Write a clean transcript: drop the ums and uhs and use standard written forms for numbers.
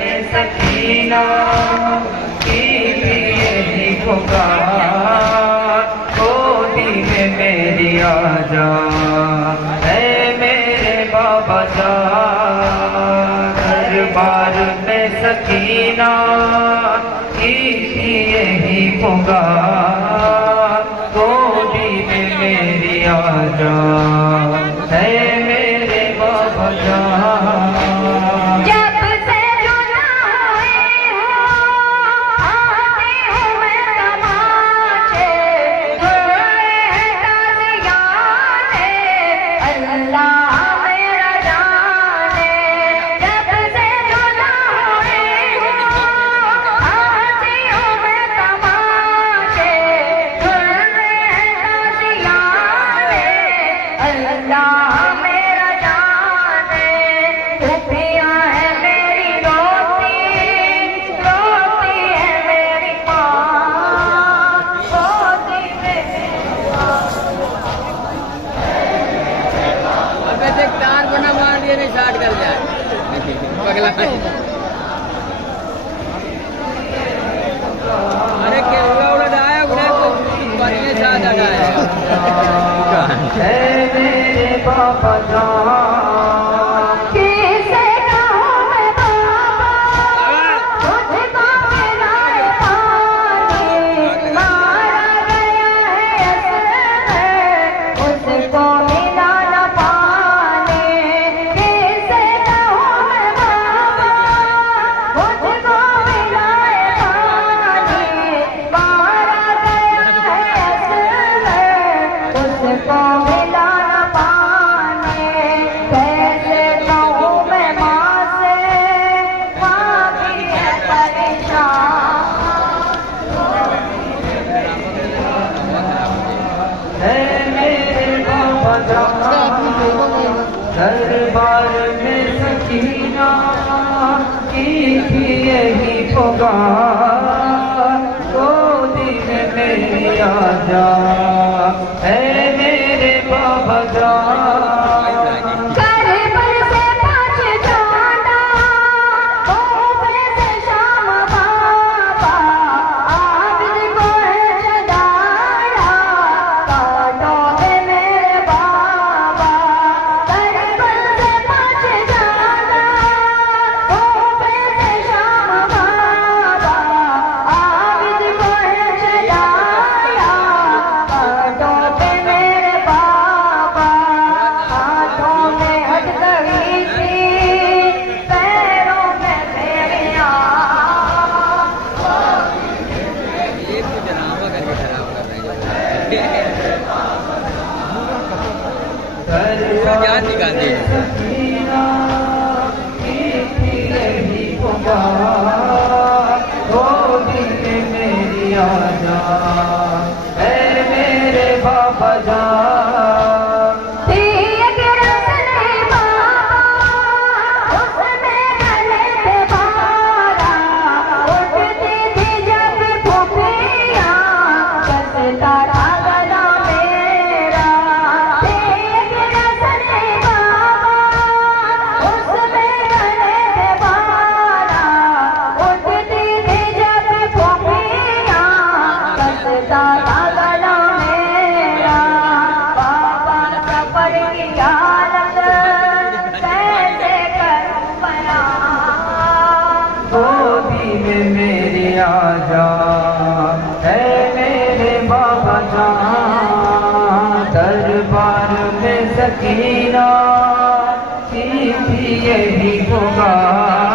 में सकीना की भी यही पुकार, गोदी में मेरी आजा ऐ मेरे बाबा जान। दरबार में सकीना की भी यही पुकार, गोदी में मेरी आजा ऐ मेरे बाबा जान। तार बना मार दिया नहीं शार्ट कर जाए पगला। अरे केला उड़ा आया उड़े तो बनिए साथ आया मेरे बाबा जान। दरबार में सकीना की भी यही पुकार, गोदी में मेरी आजा ऐ मेरे बाबा जान। जान निकाल दी गोदी में मेरी आजा ऐ मेरे बाबा जान। गोदी में मेरी आजा ऐ मेरे बाबा जान। दरबार में सकीना की भी यही पुकार।